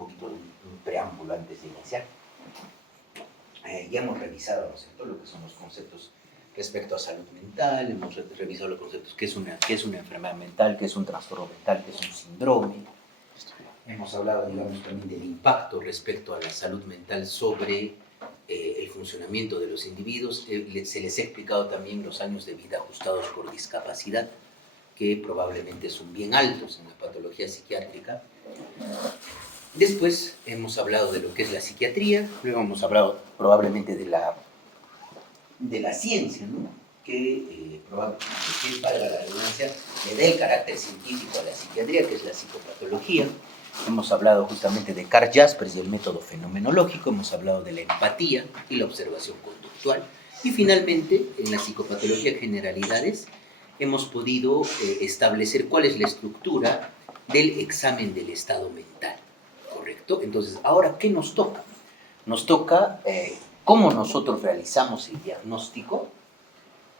poquito un preámbulo antes de iniciar. Ya hemos revisado, ¿no es cierto?, lo que son los conceptos respecto a salud mental, hemos revisado los conceptos, qué es una enfermedad mental, qué es un trastorno mental, qué es un síndrome. Hemos hablado, digamos, también del impacto respecto a la salud mental sobre el funcionamiento de los individuos. Se les ha explicado también los años de vida ajustados por discapacidad, que probablemente son bien altos en la patología psiquiátrica. Después hemos hablado de lo que es la psiquiatría, luego hemos hablado probablemente de la ciencia, ¿no?, que valga la redundancia, le dé el carácter científico a la psiquiatría, que es la psicopatología. Hemos hablado justamente de Carl Jaspers y el método fenomenológico, hemos hablado de la empatía y la observación conductual, y finalmente, en la psicopatología generalidades, hemos podido establecer cuál es la estructura del examen del estado mental, ¿correcto? Entonces, ahora, ¿qué nos toca? Nos toca cómo nosotros realizamos el diagnóstico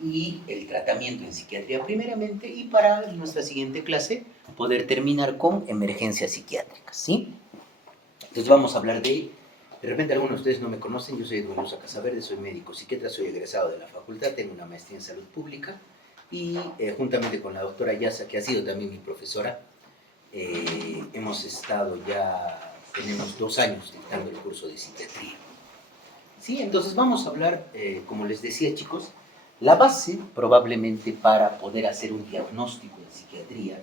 y el tratamiento en psiquiatría primeramente, y para nuestra siguiente clase poder terminar con emergencias psiquiátricas, ¿sí? Entonces vamos a hablar de repente algunos de ustedes no me conocen, yo soy Edwin Luza Casaverde, soy médico psiquiatra, soy egresado de la facultad, tengo una maestría en salud pública y juntamente con la doctora Yasa, que ha sido también mi profesora, hemos estado ya, tenemos 2 años dictando el curso de psiquiatría. Sí, entonces vamos a hablar, como les decía, chicos, la base probablemente para poder hacer un diagnóstico en psiquiatría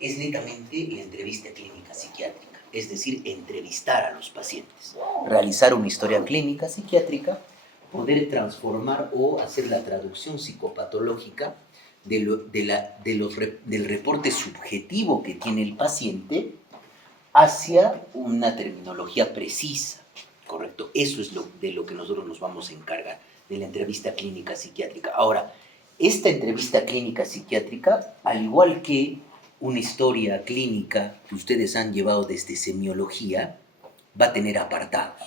es netamente la entrevista clínica psiquiátrica, es decir, entrevistar a los pacientes, realizar una historia clínica psiquiátrica, poder transformar o hacer la traducción psicopatológica del reporte subjetivo que tiene el paciente hacia una terminología precisa, ¿correcto? Eso es de lo que nosotros nos vamos a encargar, de la entrevista clínica psiquiátrica. Ahora, esta entrevista clínica psiquiátrica, al igual que una historia clínica que ustedes han llevado desde semiología, va a tener apartados.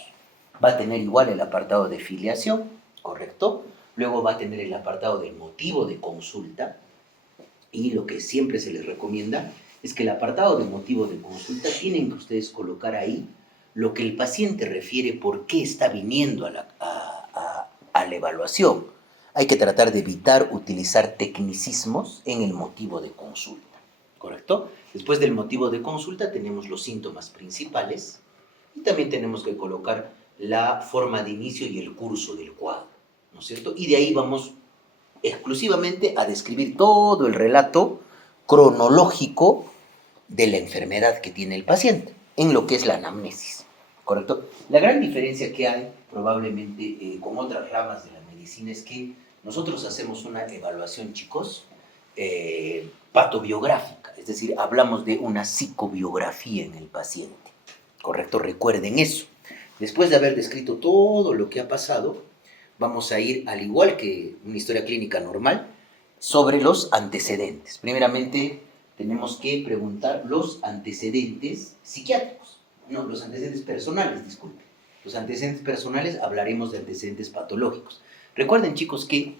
Va a tener igual el apartado de filiación, ¿correcto? Luego va a tener el apartado del motivo de consulta, y lo que siempre se les recomienda es que el apartado de motivo de consulta tienen que ustedes colocar ahí lo que el paciente refiere por qué está viniendo a la evaluación. Hay que tratar de evitar utilizar tecnicismos en el motivo de consulta, ¿correcto? Después del motivo de consulta tenemos los síntomas principales y también tenemos que colocar la forma de inicio y el curso del cuadro, ¿no es cierto? Y de ahí vamos exclusivamente a describir todo el relato cronológico de la enfermedad que tiene el paciente, en lo que es la anamnesis, ¿correcto? La gran diferencia que hay probablemente con otras ramas de la medicina es que nosotros hacemos una evaluación, chicos, patobiográfica, es decir, hablamos de una psicobiografía en el paciente, ¿correcto? Recuerden eso. Después de haber descrito todo lo que ha pasado, vamos a ir, al igual que una historia clínica normal, sobre los antecedentes. Primeramente, tenemos que preguntar los antecedentes psiquiátricos, no, los antecedentes personales, disculpe. Los antecedentes personales, hablaremos de antecedentes patológicos. Recuerden, chicos, que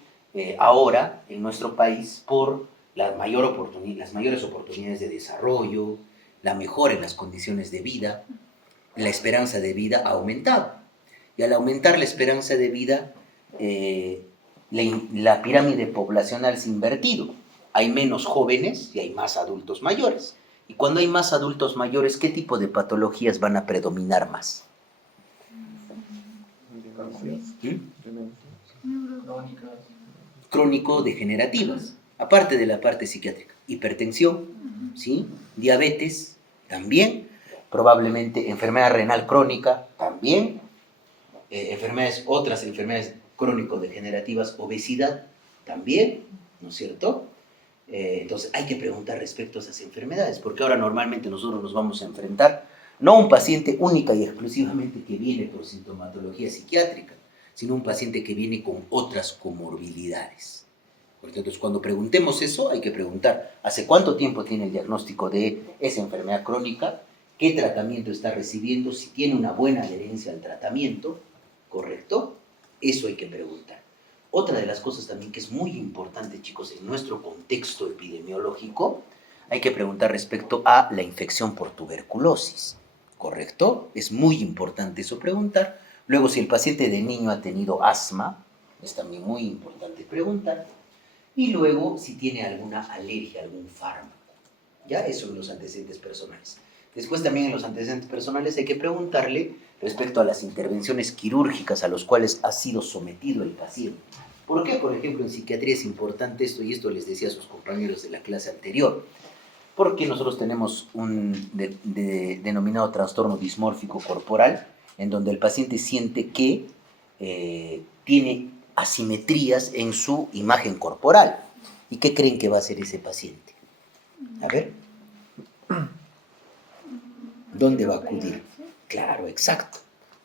ahora en nuestro país, por las mayores oportunidades de desarrollo, la mejora en las condiciones de vida, la esperanza de vida ha aumentado. Y al aumentar la esperanza de vida, la pirámide poblacional se ha invertido. Hay menos jóvenes y hay más adultos mayores. Y cuando hay más adultos mayores, ¿qué tipo de patologías van a predominar más? Crónico-degenerativas, aparte de la parte psiquiátrica. Hipertensión, ¿sí? Diabetes, también. Probablemente enfermedad renal crónica, también. Otras enfermedades crónico-degenerativas, obesidad, también, ¿no es cierto? Entonces hay que preguntar respecto a esas enfermedades, porque ahora normalmente nosotros nos vamos a enfrentar no a un paciente única y exclusivamente que viene por sintomatología psiquiátrica, sino un paciente que viene con otras comorbilidades. Entonces, cuando preguntemos eso, hay que preguntar, ¿hace cuánto tiempo tiene el diagnóstico de esa enfermedad crónica? ¿Qué tratamiento está recibiendo? Si tiene una buena adherencia al tratamiento, ¿correcto? Eso hay que preguntar. Otra de las cosas también que es muy importante, chicos, en nuestro contexto epidemiológico, hay que preguntar respecto a la infección por tuberculosis, ¿correcto? Es muy importante eso preguntar. Luego, si el paciente de niño ha tenido asma, es también muy importante preguntar. Y luego, si tiene alguna alergia, algún fármaco. ¿Ya? Eso en los antecedentes personales. Después también en los antecedentes personales hay que preguntarle respecto a las intervenciones quirúrgicas a las cuales ha sido sometido el paciente. ¿Por qué, por ejemplo, en psiquiatría es importante esto? Y esto les decía a sus compañeros de la clase anterior. Porque nosotros tenemos un denominado trastorno dismórfico corporal, en donde el paciente siente que tiene asimetrías en su imagen corporal. ¿Y qué creen que va a hacer ese paciente? A ver. ¿Dónde va a acudir? Claro, exacto.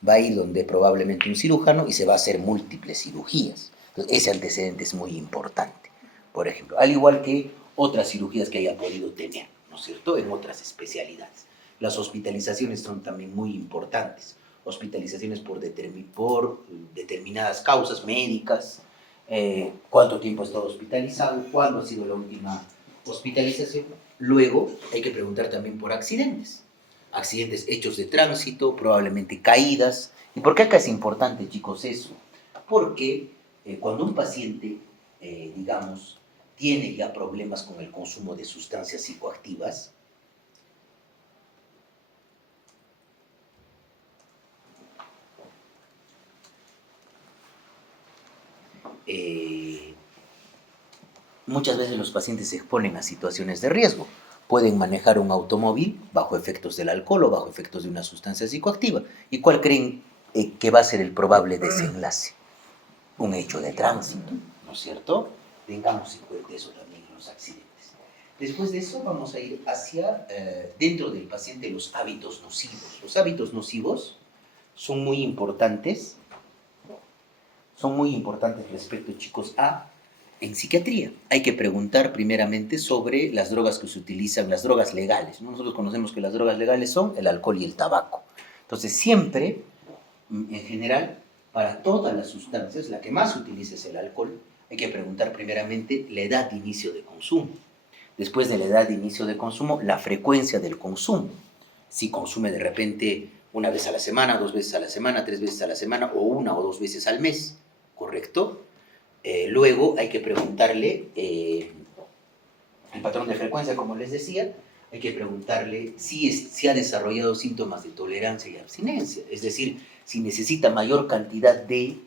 Va a ir donde probablemente un cirujano y se va a hacer múltiples cirugías. Entonces, ese antecedente es muy importante, por ejemplo. Al igual que otras cirugías que haya podido tener, ¿no es cierto?, en otras especialidades. Las hospitalizaciones son también muy importantes. Hospitalizaciones por determinadas causas médicas, cuánto tiempo ha estado hospitalizado, cuándo ha sido la última hospitalización. Luego hay que preguntar también por accidentes. Accidentes hechos de tránsito, probablemente caídas. ¿Y por qué acá es importante, chicos, eso? Porque cuando un paciente, digamos, tiene ya problemas con el consumo de sustancias psicoactivas, muchas veces los pacientes se exponen a situaciones de riesgo. Pueden manejar un automóvil bajo efectos del alcohol o bajo efectos de una sustancia psicoactiva. ¿Y cuál creen que va a ser el probable desenlace? Un hecho de tránsito, ¿no es cierto? Tengamos en cuenta eso también en los accidentes. Después de eso vamos a ir hacia, dentro del paciente, los hábitos nocivos. Los hábitos nocivos son muy importantes respecto, chicos, a en psiquiatría. Hay que preguntar primeramente sobre las drogas que se utilizan, las drogas legales. Nosotros conocemos que las drogas legales son el alcohol y el tabaco. Entonces, siempre, en general, para todas las sustancias, la que más se utiliza es el alcohol. Hay que preguntar primeramente la edad de inicio de consumo. Después de la edad de inicio de consumo, la frecuencia del consumo. Si consume de repente una vez a la semana, 2 veces a la semana, 3 veces a la semana o 1 o 2 veces al mes, ¿correcto? Luego hay que preguntarle el patrón de frecuencia, como les decía. Hay que preguntarle si ha desarrollado síntomas de tolerancia y abstinencia, es decir, si necesita mayor cantidad de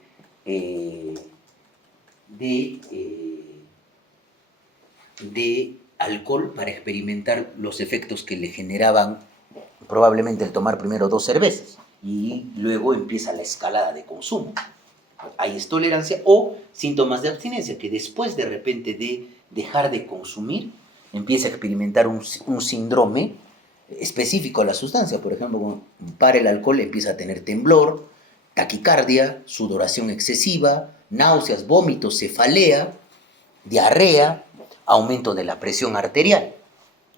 alcohol para experimentar los efectos que le generaban probablemente el tomar primero 2 cervezas y luego empieza la escalada de consumo. Ahí es tolerancia o síntomas de abstinencia, que después de repente de dejar de consumir, empieza a experimentar un síndrome específico a la sustancia. Por ejemplo, cuando para el alcohol empieza a tener temblor, taquicardia, sudoración excesiva, náuseas, vómitos, cefalea, diarrea, aumento de la presión arterial,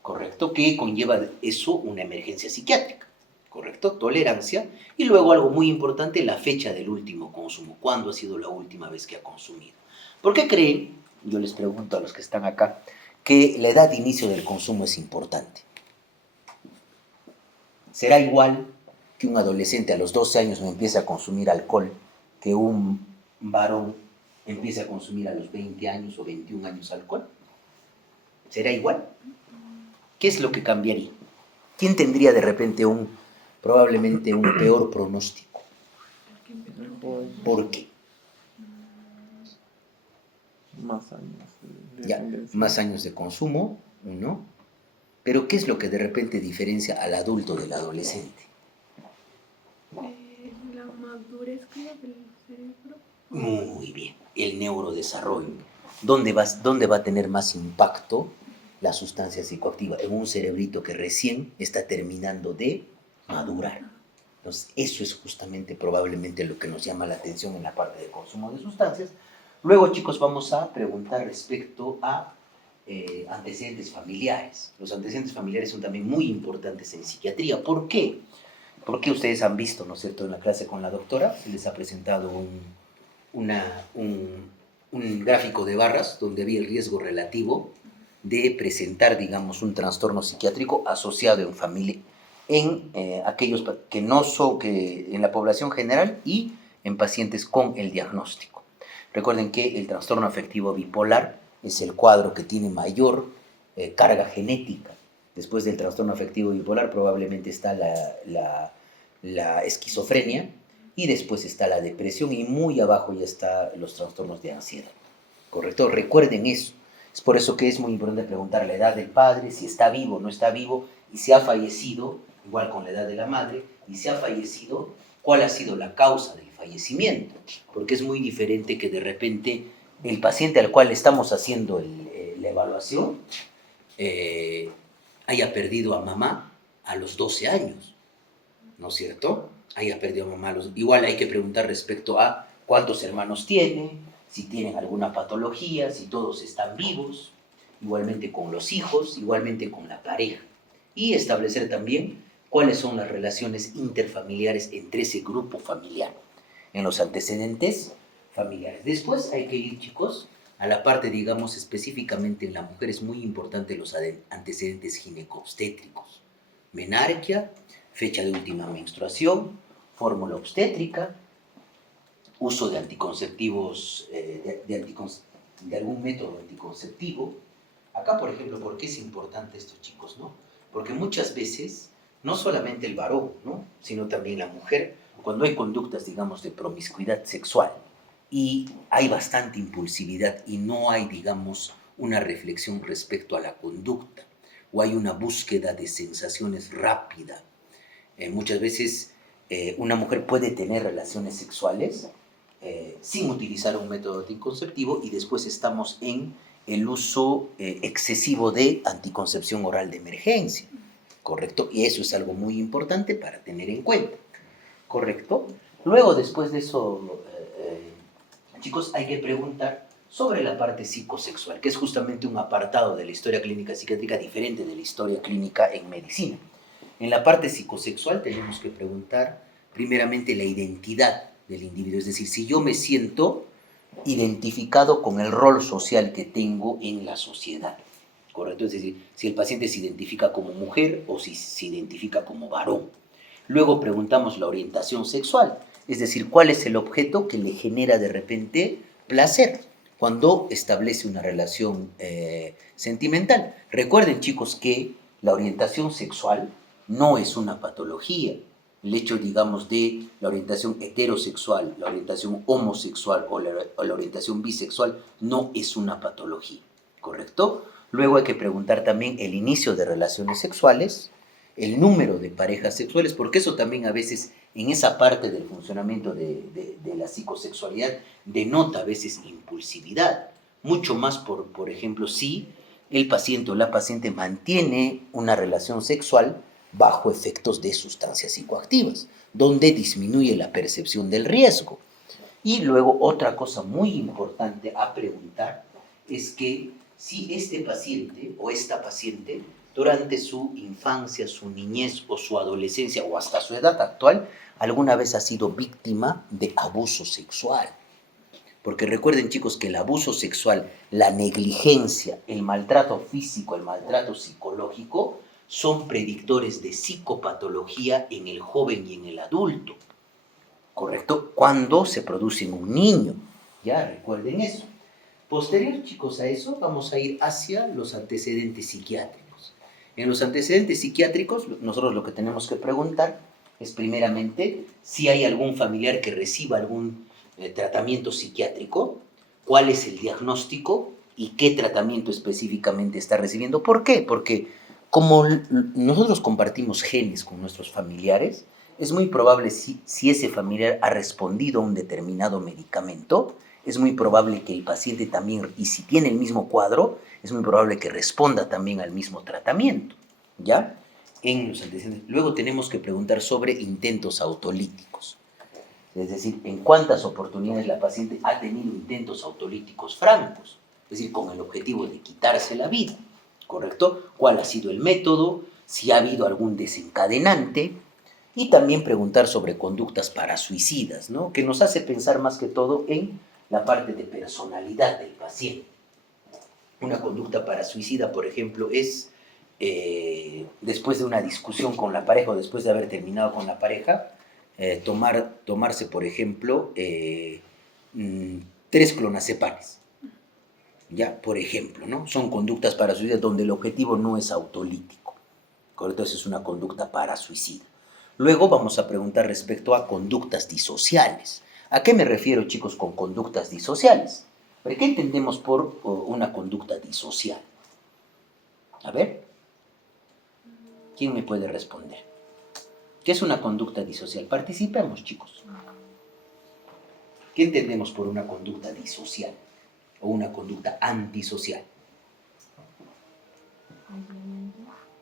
¿correcto? Que conlleva eso una emergencia psiquiátrica, ¿correcto? Tolerancia. Y luego algo muy importante, la fecha del último consumo. ¿Cuándo ha sido la última vez que ha consumido? ¿Por qué creen, yo les pregunto a los que están acá, que la edad de inicio del consumo es importante? ¿Será igual que un adolescente a los 12 años no empiece a consumir alcohol que un varón empiece a consumir a los 20 años o 21 años alcohol? ¿Será igual? ¿Qué es lo que cambiaría? ¿Quién tendría de repente probablemente un peor pronóstico? ¿Por qué? Más años Ya, más años de consumo, ¿no? Pero ¿qué es lo que de repente diferencia al adulto del adolescente? La madurez, creo, del cerebro. Muy bien, el neurodesarrollo. ¿Dónde va a tener más impacto la sustancia psicoactiva? En un cerebrito que recién está terminando de madurar. Entonces, eso es justamente probablemente lo que nos llama la atención en la parte de consumo de sustancias. Luego, chicos, vamos a preguntar respecto a antecedentes familiares. Los antecedentes familiares son también muy importantes en psiquiatría. ¿Por qué? Porque ustedes han visto, ¿no es cierto?, en la clase con la doctora, se les ha presentado un gráfico de barras donde había el riesgo relativo de presentar, digamos, un trastorno psiquiátrico asociado en familia, en aquellos que no son, que en la población general y en pacientes con el diagnóstico. Recuerden que el trastorno afectivo bipolar es el cuadro que tiene mayor carga genética. Después del trastorno afectivo bipolar probablemente está la esquizofrenia y después está la depresión y muy abajo ya están los trastornos de ansiedad. ¿Correcto? Recuerden eso. Es por eso que es muy importante preguntar la edad del padre, si está vivo o no está vivo, y si ha fallecido, igual con la edad de la madre, y si ha fallecido, cuál ha sido la causa del fallecimiento. Porque es muy diferente que de repente el paciente al cual estamos haciendo la evaluación haya perdido a mamá a los 12 años, ¿no es cierto? Haya perdido a mamá. Igual hay que preguntar respecto a cuántos hermanos tiene, si tienen alguna patología, si todos están vivos, igualmente con los hijos, igualmente con la pareja. Y establecer también cuáles son las relaciones interfamiliares entre ese grupo familiar, en los antecedentes familiares. Después hay que ir, chicos, a la parte, digamos, específicamente en la mujer es muy importante los antecedentes ginecobstétricos. Menarquia, fecha de última menstruación, fórmula obstétrica, uso de anticonceptivos, de algún método anticonceptivo. Acá, por ejemplo, ¿por qué es importante esto, chicos, no? Porque muchas veces, no solamente el varón, ¿no?, sino también la mujer, cuando hay conductas, digamos, de promiscuidad sexual y hay bastante impulsividad y no hay, digamos, una reflexión respecto a la conducta o hay una búsqueda de sensaciones rápida. Muchas veces una mujer puede tener relaciones sexuales sin utilizar un método anticonceptivo y después estamos en el uso excesivo de anticoncepción oral de emergencia, ¿correcto? Y eso es algo muy importante para tener en cuenta, ¿correcto? Luego, después de eso, chicos, hay que preguntar sobre la parte psicosexual, que es justamente un apartado de la historia clínica psiquiátrica diferente de la historia clínica en medicina. En la parte psicosexual tenemos que preguntar primeramente la identidad del individuo, es decir, si yo me siento identificado con el rol social que tengo en la sociedad, ¿correcto? Es decir, si el paciente se identifica como mujer o si se identifica como varón. Luego preguntamos la orientación sexual, es decir, cuál es el objeto que le genera de repente placer cuando establece una relación sentimental. Recuerden, chicos, que la orientación sexual no es una patología. El hecho, digamos, de la orientación heterosexual, la orientación homosexual o la orientación bisexual no es una patología, ¿correcto? Luego hay que preguntar también el inicio de relaciones sexuales, el número de parejas sexuales, porque eso también a veces en esa parte del funcionamiento de la psicosexualidad denota a veces impulsividad, mucho más por ejemplo, si el paciente o la paciente mantiene una relación sexual bajo efectos de sustancias psicoactivas, donde disminuye la percepción del riesgo. Y luego otra cosa muy importante a preguntar es que si este paciente o esta paciente durante su infancia, su niñez o su adolescencia o hasta su edad actual alguna vez ha sido víctima de abuso sexual. Porque recuerden, chicos, que el abuso sexual, la negligencia, el maltrato físico, el maltrato psicológico son predictores de psicopatología en el joven y en el adulto, ¿correcto? Cuando se produce en un niño, ya recuerden eso. Posterior, chicos, a eso vamos a ir hacia los antecedentes psiquiátricos. En los antecedentes psiquiátricos, nosotros lo que tenemos que preguntar es primeramente si hay algún familiar que reciba algún tratamiento psiquiátrico, cuál es el diagnóstico y qué tratamiento específicamente está recibiendo. ¿Por qué? Porque como nosotros compartimos genes con nuestros familiares, es muy probable si ese familiar ha respondido a un determinado medicamento, es muy probable que el paciente también, y si tiene el mismo cuadro, es muy probable que responda también al mismo tratamiento, ¿ya? En los antecedentes. Luego tenemos que preguntar sobre intentos autolíticos. Es decir, en cuántas oportunidades la paciente ha tenido intentos autolíticos francos, es decir, con el objetivo de quitarse la vida, ¿correcto? ¿Cuál ha sido el método? Si ha habido algún desencadenante. Y también preguntar sobre conductas parasuicidas, ¿no?, que nos hace pensar más que todo en la parte de personalidad del paciente. Una conducta parasuicida, por ejemplo, es después de una discusión con la pareja o después de haber terminado con la pareja, tomarse, por ejemplo, 3 clonazepams. Ya, por ejemplo, ¿no? Son conductas parasuicidas donde el objetivo no es autolítico. ¿Correcto? Esa es una conducta parasuicida. Luego vamos a preguntar respecto a conductas disociales. ¿A qué me refiero, chicos, con conductas disociales? ¿Qué entendemos por una conducta disocial? A ver, ¿quién me puede responder? ¿Qué es una conducta disocial? Participemos, chicos. ¿Qué entendemos por una conducta disocial o una conducta antisocial?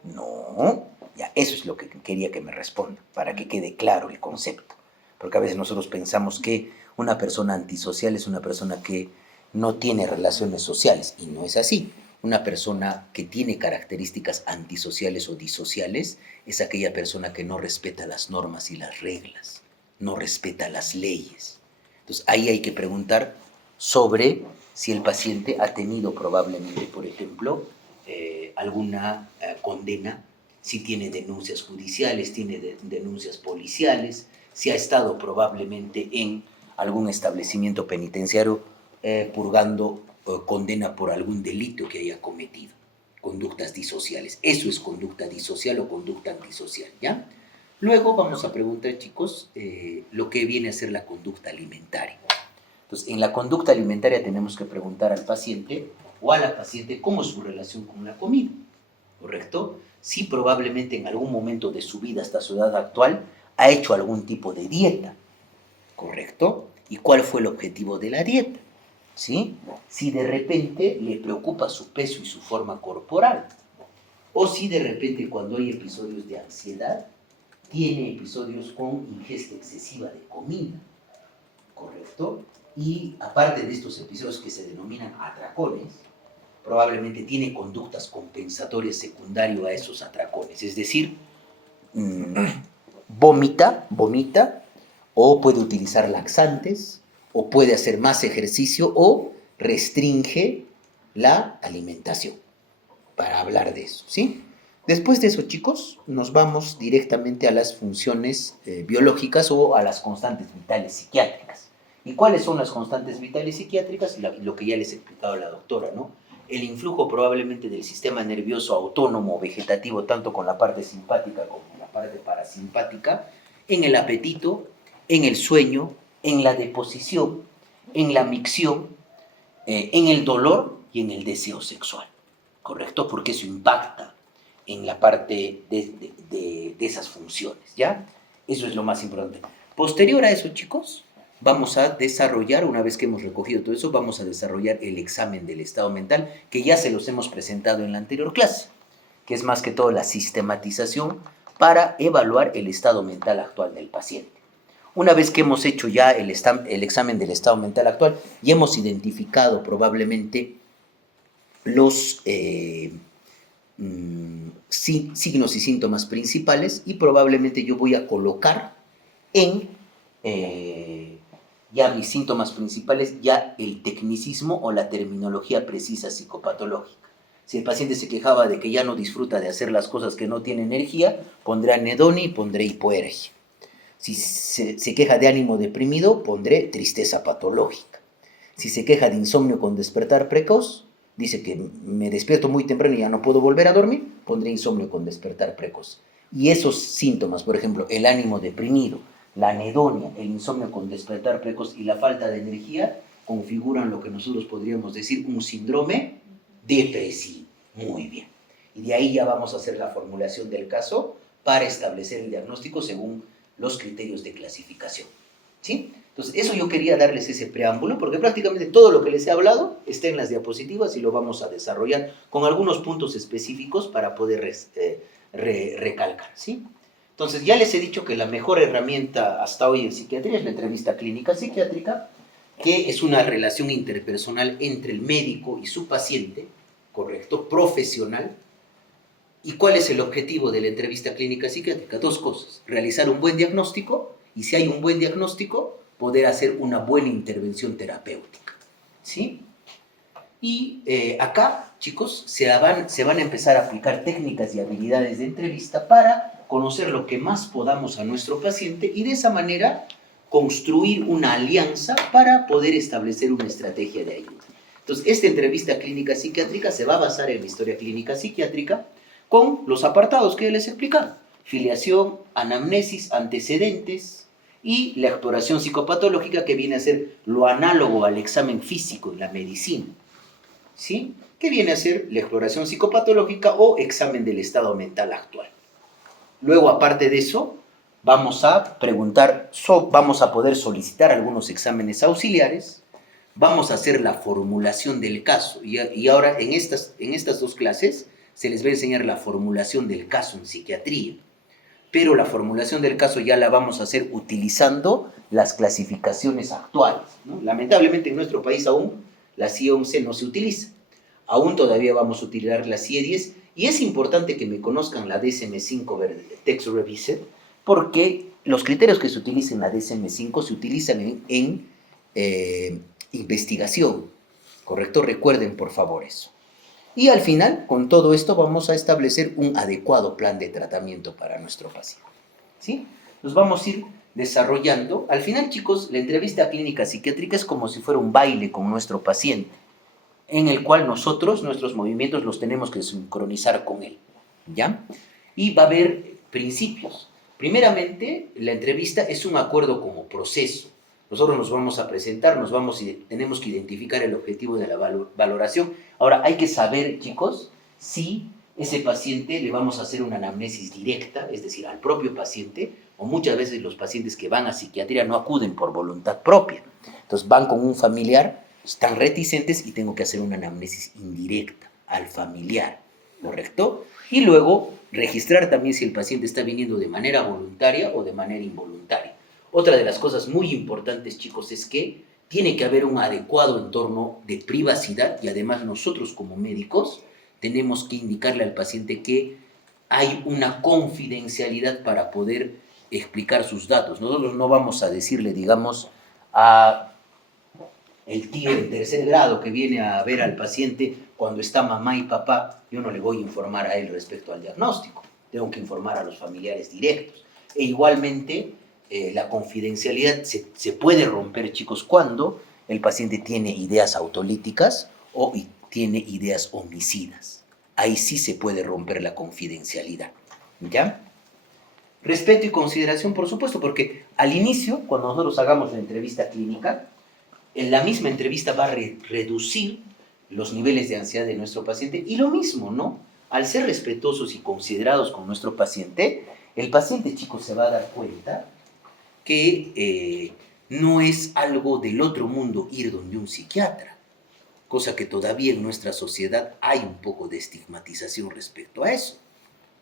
No, ya, eso es lo que quería que me responda, para que quede claro el concepto. Porque a veces nosotros pensamos que una persona antisocial es una persona que no tiene relaciones sociales, y no es así. Una persona que tiene características antisociales o disociales es aquella persona que no respeta las normas y las reglas, no respeta las leyes. Entonces ahí hay que preguntar sobre si el paciente ha tenido probablemente, por ejemplo, alguna condena, si tiene denuncias judiciales, tiene denuncias policiales, si ha estado probablemente en algún establecimiento penitenciario purgando condena por algún delito que haya cometido. Conductas disociales. Eso es conducta disocial o conducta antisocial, ¿ya? Luego vamos a preguntar, chicos, lo que viene a ser la conducta alimentaria. Entonces, en la conducta alimentaria tenemos que preguntar al paciente o a la paciente cómo es su relación con la comida, ¿correcto? Si probablemente en algún momento de su vida hasta su edad actual ha hecho algún tipo de dieta, ¿correcto? ¿Y cuál fue el objetivo de la dieta? ¿Sí? Si de repente le preocupa su peso y su forma corporal, o si de repente cuando hay episodios de ansiedad, tiene episodios con ingesta excesiva de comida, ¿correcto? Y aparte de estos episodios que se denominan atracones, probablemente tiene conductas compensatorias secundarias a esos atracones, es decir, vomita, o puede utilizar laxantes, o puede hacer más ejercicio, o restringe la alimentación, para hablar de eso, ¿sí? Después de eso, chicos, nos vamos directamente a las funciones biológicas o a las constantes vitales psiquiátricas. ¿Y cuáles son las constantes vitales psiquiátricas? Lo que ya les ha explicado la doctora, ¿no? El influjo probablemente del sistema nervioso autónomo vegetativo, tanto con la parte simpática como la parte parasimpática, en el apetito, en el sueño, en la deposición, en la micción, en el dolor y en el deseo sexual, ¿correcto? Porque eso impacta en la parte de esas funciones, ¿ya? Eso es lo más importante. Posterior a eso, chicos, vamos a desarrollar, una vez que hemos recogido todo eso, vamos a desarrollar el examen del estado mental, que ya se los hemos presentado en la anterior clase, que es más que todo la sistematización para evaluar el estado mental actual del paciente. Una vez que hemos hecho ya el examen del estado mental actual y hemos identificado probablemente los signos y síntomas principales, y probablemente yo voy a colocar en ya mis síntomas principales, ya el tecnicismo o la terminología precisa psicopatológica. Si el paciente se quejaba de que ya no disfruta de hacer las cosas, que no tiene energía, pondré anedonia y pondré hipoergia. Si se queja de ánimo deprimido, pondré tristeza patológica. Si se queja de insomnio con despertar precoz, dice que me despierto muy temprano y ya no puedo volver a dormir, pondré insomnio con despertar precoz. Y esos síntomas, por ejemplo, el ánimo deprimido, la anedonia, el insomnio con despertar precoz y la falta de energía, configuran lo que nosotros podríamos decir un síndrome depresivo. Muy bien. Y de ahí ya vamos a hacer la formulación del caso para establecer el diagnóstico según los criterios de clasificación, ¿sí? Entonces, eso yo quería darles ese preámbulo, porque prácticamente todo lo que les he hablado está en las diapositivas y lo vamos a desarrollar con algunos puntos específicos para poder recalcar, ¿sí? Entonces, ya les he dicho que la mejor herramienta hasta hoy en psiquiatría es la entrevista clínica psiquiátrica, que es una relación interpersonal entre el médico y su paciente, ¿correcto? Profesional. ¿Y cuál es el objetivo de la entrevista clínica psiquiátrica? 2 cosas: realizar un buen diagnóstico, y si hay un buen diagnóstico, poder hacer una buena intervención terapéutica, ¿sí? Y acá chicos, se van a empezar a aplicar técnicas y habilidades de entrevista para conocer lo que más podamos a nuestro paciente y de esa manera construir una alianza para poder establecer una estrategia de ayuda. Entonces, esta entrevista clínica psiquiátrica se va a basar en la historia clínica psiquiátrica con los apartados que les he explicado. Filiación, anamnesis, antecedentes y la exploración psicopatológica, que viene a ser lo análogo al examen físico en la medicina, ¿sí? Que viene a ser la exploración psicopatológica o examen del estado mental actual. Luego, aparte de eso, vamos a preguntar, vamos a poder solicitar algunos exámenes auxiliares, vamos a hacer la formulación del caso. Y ahora, en estas dos clases, se les va a enseñar la formulación del caso en psiquiatría. Pero la formulación del caso ya la vamos a hacer utilizando las clasificaciones actuales, ¿no? Lamentablemente en nuestro país aún la CIE 11 no se utiliza. Aún todavía vamos a utilizar la CIE 10 y es importante que me conozcan la DSM-5 Text Revised, porque los criterios que se utilizan en la DSM-5 se utilizan en investigación, ¿correcto? Recuerden por favor eso. Y al final, con todo esto, vamos a establecer un adecuado plan de tratamiento para nuestro paciente, ¿sí? Nos vamos a ir desarrollando. Al final, chicos, la entrevista clínica psiquiátrica es como si fuera un baile con nuestro paciente, en el cual nosotros, nuestros movimientos, los tenemos que sincronizar con él, ¿ya? Y va a haber principios. Primeramente, la entrevista es un acuerdo como proceso. Nosotros nos vamos a presentar, tenemos que identificar el objetivo de la valoración. Ahora, hay que saber, chicos, si ese paciente le vamos a hacer una anamnesis directa, es decir, al propio paciente, o muchas veces los pacientes que van a psiquiatría no acuden por voluntad propia. Entonces van con un familiar, están reticentes y tengo que hacer una anamnesis indirecta al familiar, ¿correcto? Y luego registrar también si el paciente está viniendo de manera voluntaria o de manera involuntaria. Otra de las cosas muy importantes, chicos, es que tiene que haber un adecuado entorno de privacidad y además nosotros como médicos tenemos que indicarle al paciente que hay una confidencialidad para poder explicar sus datos. Nosotros no vamos a decirle, digamos, a el tío de tercer grado que viene a ver al paciente cuando está mamá y papá, yo no le voy a informar a él respecto al diagnóstico. Tengo que informar a los familiares directos. E igualmente, la confidencialidad se puede romper, chicos, cuando el paciente tiene ideas autolíticas o tiene ideas homicidas. Ahí sí se puede romper la confidencialidad, ¿ya? Respeto y consideración, por supuesto, porque al inicio, cuando nosotros hagamos la entrevista clínica, en la misma entrevista va a reducir los niveles de ansiedad de nuestro paciente y lo mismo, ¿no? Al ser respetuosos y considerados con nuestro paciente, el paciente, chicos, se va a dar cuenta que no es algo del otro mundo ir donde un psiquiatra, cosa que todavía en nuestra sociedad hay un poco de estigmatización respecto a eso,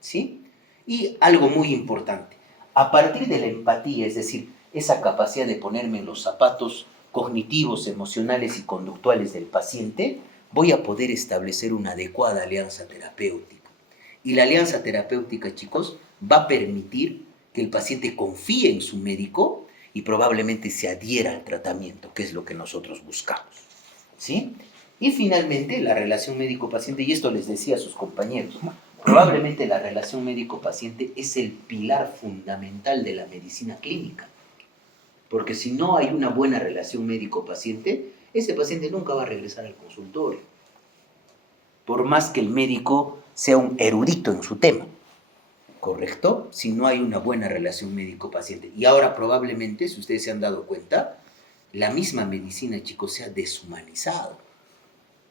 ¿sí? Y algo muy importante, a partir de la empatía, es decir, esa capacidad de ponerme en los zapatos cognitivos, emocionales y conductuales del paciente, voy a poder establecer una adecuada alianza terapéutica. Y la alianza terapéutica, chicos, va a permitir que el paciente confíe en su médico y probablemente se adhiera al tratamiento, que es lo que nosotros buscamos, ¿sí? Y finalmente, la relación médico-paciente, y esto les decía a sus compañeros, probablemente la relación médico-paciente es el pilar fundamental de la medicina clínica. Porque si no hay una buena relación médico-paciente, ese paciente nunca va a regresar al consultorio. Por más que el médico sea un erudito en su tema, ¿correcto? Si no hay una buena relación médico-paciente. Y ahora probablemente, si ustedes se han dado cuenta, la misma medicina, chicos, se ha deshumanizado.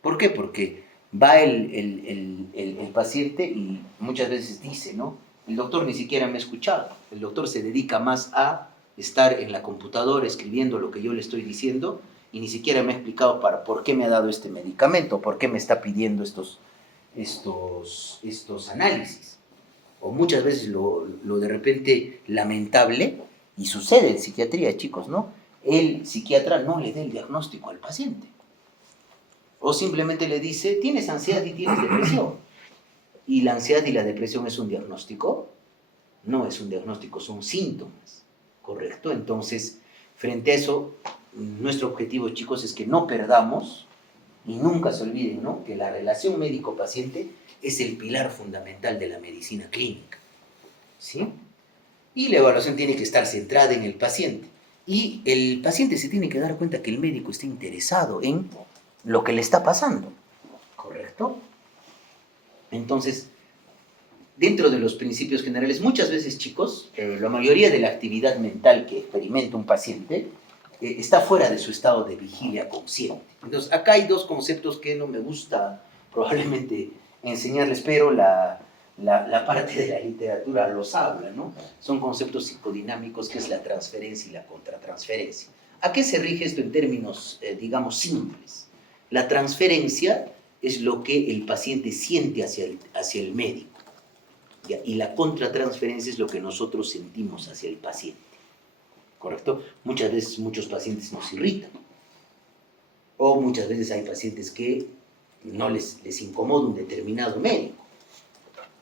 ¿Por qué? Porque va el paciente y muchas veces dice, ¿no? El doctor ni siquiera me ha escuchado. El doctor se dedica más a estar en la computadora escribiendo lo que yo le estoy diciendo y ni siquiera me ha explicado por qué me ha dado este medicamento, por qué me está pidiendo estos análisis. O muchas veces lo de repente lamentable, y sucede en psiquiatría, chicos, ¿no? El psiquiatra no le da el diagnóstico al paciente. O simplemente le dice, tienes ansiedad y tienes depresión. ¿Y la ansiedad y la depresión es un diagnóstico? No es un diagnóstico, son síntomas. ¿Correcto? Entonces, frente a eso, nuestro objetivo, chicos, es que no perdamos Y nunca se olviden, ¿no?, que la relación médico-paciente es el pilar fundamental de la medicina clínica, ¿sí? Y la evaluación tiene que estar centrada en el paciente. Y el paciente se tiene que dar cuenta que el médico está interesado en lo que le está pasando, ¿correcto? Entonces, dentro de los principios generales, muchas veces, chicos, la mayoría de la actividad mental que experimenta un paciente está fuera de su estado de vigilia consciente. Entonces, acá hay dos conceptos que no me gusta probablemente enseñarles, pero la parte de la literatura los habla, ¿no? Son conceptos psicodinámicos, que es la transferencia y la contratransferencia. ¿A qué se rige esto en términos, digamos, simples? La transferencia es lo que el paciente siente hacia el médico, ¿ya? Y la contratransferencia es lo que nosotros sentimos hacia el paciente, ¿correcto? Muchas veces muchos pacientes nos irritan, o muchas veces hay pacientes que no les incomoda un determinado médico,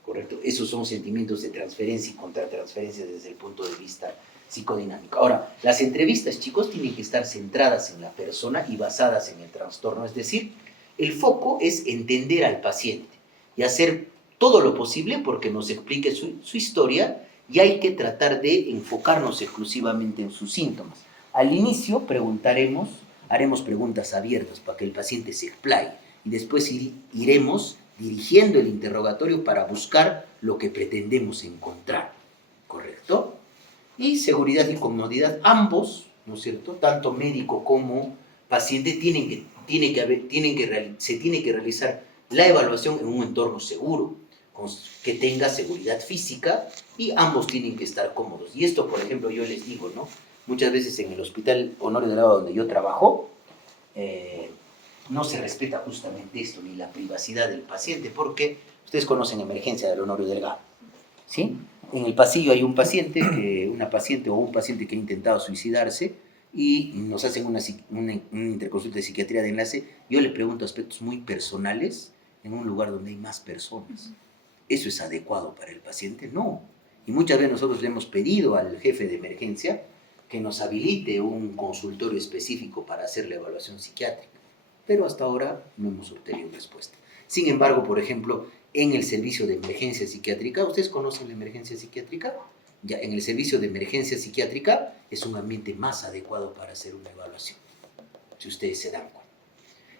¿correcto? Esos son sentimientos de transferencia y contratransferencia desde el punto de vista psicodinámico. Ahora, las entrevistas, chicos, tienen que estar centradas en la persona y basadas en el trastorno, es decir, el foco es entender al paciente y hacer todo lo posible porque nos explique su historia, y hay que tratar de enfocarnos exclusivamente en sus síntomas. Al inicio haremos preguntas abiertas para que el paciente se explaye, y después iremos dirigiendo el interrogatorio para buscar lo que pretendemos encontrar, ¿correcto? Y seguridad y comodidad, ambos, ¿no es cierto?, tanto médico como paciente, se tiene que realizar la evaluación en un entorno seguro, que tenga seguridad física, y ambos tienen que estar cómodos. Y esto, por ejemplo, yo les digo, ¿no?, muchas veces en el Hospital Honorio de Lava, donde yo trabajo, no se respeta justamente esto, ni la privacidad del paciente, porque ustedes conocen emergencia del Honorio Delgado, ¿sí? En el pasillo hay una paciente o un paciente que ha intentado suicidarse, y nos hacen una interconsulta de psiquiatría de enlace. Yo le pregunto aspectos muy personales en un lugar donde hay más personas. ¿Eso es adecuado para el paciente? No. Y muchas veces nosotros le hemos pedido al jefe de emergencia que nos habilite un consultorio específico para hacer la evaluación psiquiátrica, pero hasta ahora no hemos obtenido respuesta. Sin embargo, por ejemplo, en el servicio de emergencia psiquiátrica, ¿ustedes conocen la emergencia psiquiátrica? Ya, en el servicio de emergencia psiquiátrica es un ambiente más adecuado para hacer una evaluación, si ustedes se dan cuenta.